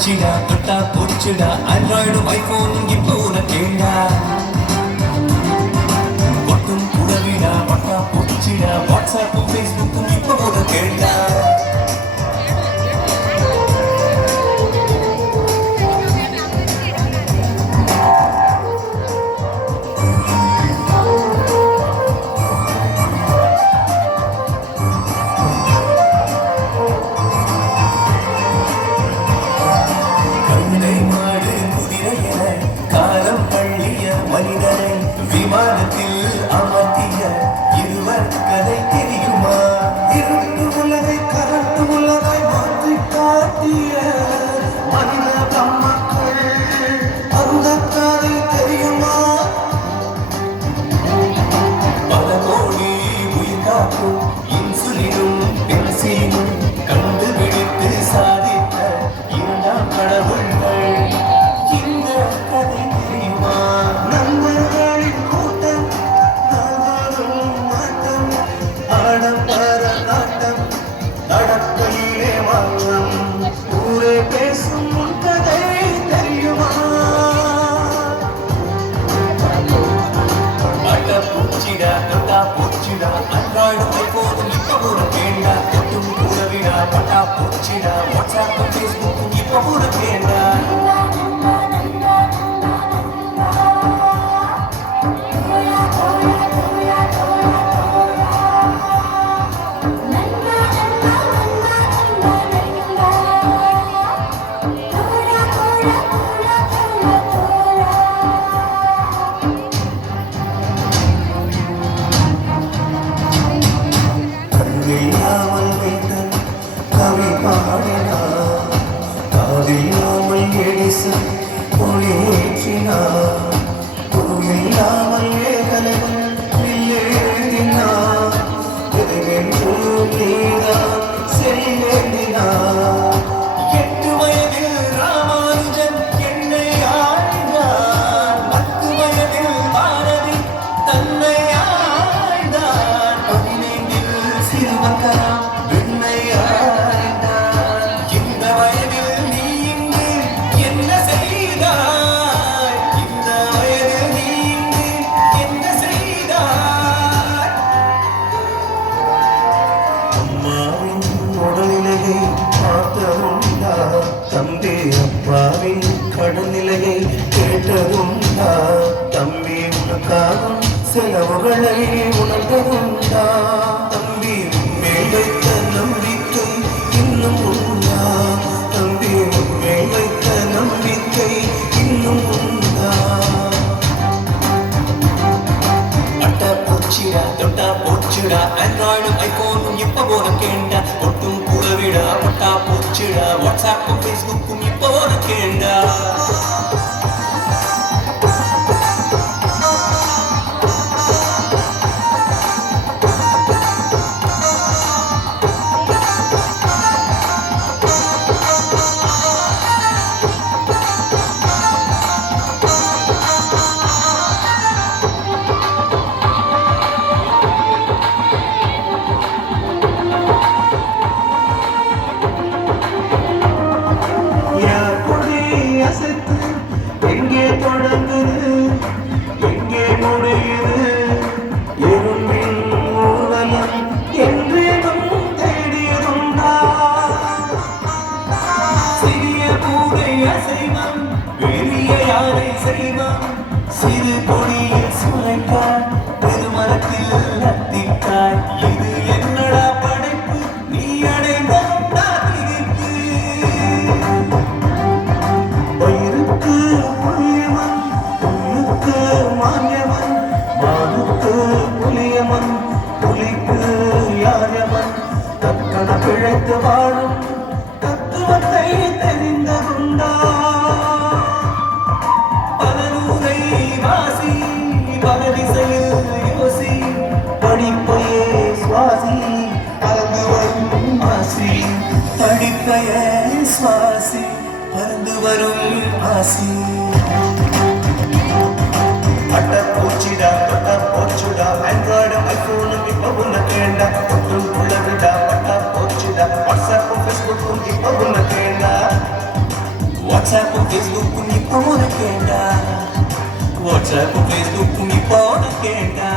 பூச்சிடா தொட்டா பூச்சிடா Android iPhone இப்போ உனக்கேண்டா ஒட்டும் புடவிடா பட்டா பூச்சிடா வாட்ஸ்அப்பும் ஃபேஸ்புக்கும் இப்போ உனக்கேண்டா மனிதனை விமானத்தில் அமர்த்திய இருவர் கதை தெரியுமா? இருட்டு உலகை கரட்டு உலகை மாற்றி காட்டிய மனித தம்மக்கள் அந்த கதை தெரியுமா? பல கோடி உயிர் காக்கும் இன்சுலினும் பென்சிலினும் கண்டுபிடித்து சாதித்த இரண்டாம் கடவுள்கள் இந்த கதை தெரியுமா? நடக்கையிலே மாற்றம் ஊரே பேசும் முன்கதை தெரியுமா? அட்ட பூச்சிடா தொட்டா பூச்சிடா ஆண்ட்ராய்டு ஐபோன் இப்போ உனக்கேண்டா தொட்டும் கூடவிடா பட்டா பூச்சிடா வாட்ஸ்அப் ஃபேஸ்புக் இப்போ உனக்கேண்டா கவி பாடினார் காவில்லாமல் எடிசன் ஒளியேற்றினார் பூவில்லாமல் ஏகலைவன் எழுதினார் எதுவென்று நீதான் செல்லேந்தினார் 8 வயதில் ராமானுஜன் என்னை ஆழ்ந்தார் 10 வயதில் பாரதி தன்னை ஆழ்ந்தார் 15 சிறுவங்கராம் தம்பி அப்பாவின் கடநிலையை கேட்டதுண்டா? தம்பி உனக்காகும் செலவுகளை உணர்ந்ததுண்டா? தம்பி உண்மையில் வைத்த நம்பிக்கை இன்னும் உண்டா? தம்பி உண்மையில் வைத்த நம்பிக்கை இன்னும் உண்டா? அட்டா பூச்சிடா தொட்டா பூச்சிடா ஆண்ட்ராய்டு ஐபோனும் இப்போ உனக்கேண்டா ஒட்டும் புடவிடா பட்டா பூச்சிடா வாட்ஸ்அப்பும் ஃபேஸ்புக்கும் இப்போ உனக்கேண்டா எங்கே தொடங்குது எங்கே முடியுது எறும்பின் ஊர்வலம் என்றேனும் தேடியதுண்டா? சிறிய பூனை அசைவம் பெரிய யானை செய்வம் சிறு கொடியில் சுரைக்காய் பெருமரத்தில் அத்திக்காய் இது என்னடா படைப்பு நீ அடைந்த புலிக்கு யாயவன் தக்கன பிழைத்து வாழும் தத்துவத்தை தெரிந்ததுண்டா? பலநூலை வாசி பல திசையில் யோசி படிப்பையே சுவாசி பறந்து வரும் ஆசி படிப்பையே சுவாசி பறந்து வரும் ஆசி அட்ட பூச்சிடா தொட்டா பூச்சிடா ஆண்ட்ராய்டு ஐபோனும் இப்போ உனக்கேண்டா ஒட்டும் புள்ளவிடா பட்டா பூச்சிடா வாட்ஸ்அப்பும் ஃபேஸ்புக்கும் இப்போ உனக்கேண்டா ஃபேஸ்புக்கும் இப்போ உனக்கேண்டா வாட்ஸ்அப்பும் ஃபேஸ்புக்கும் இப்போ உனக்கேண்டா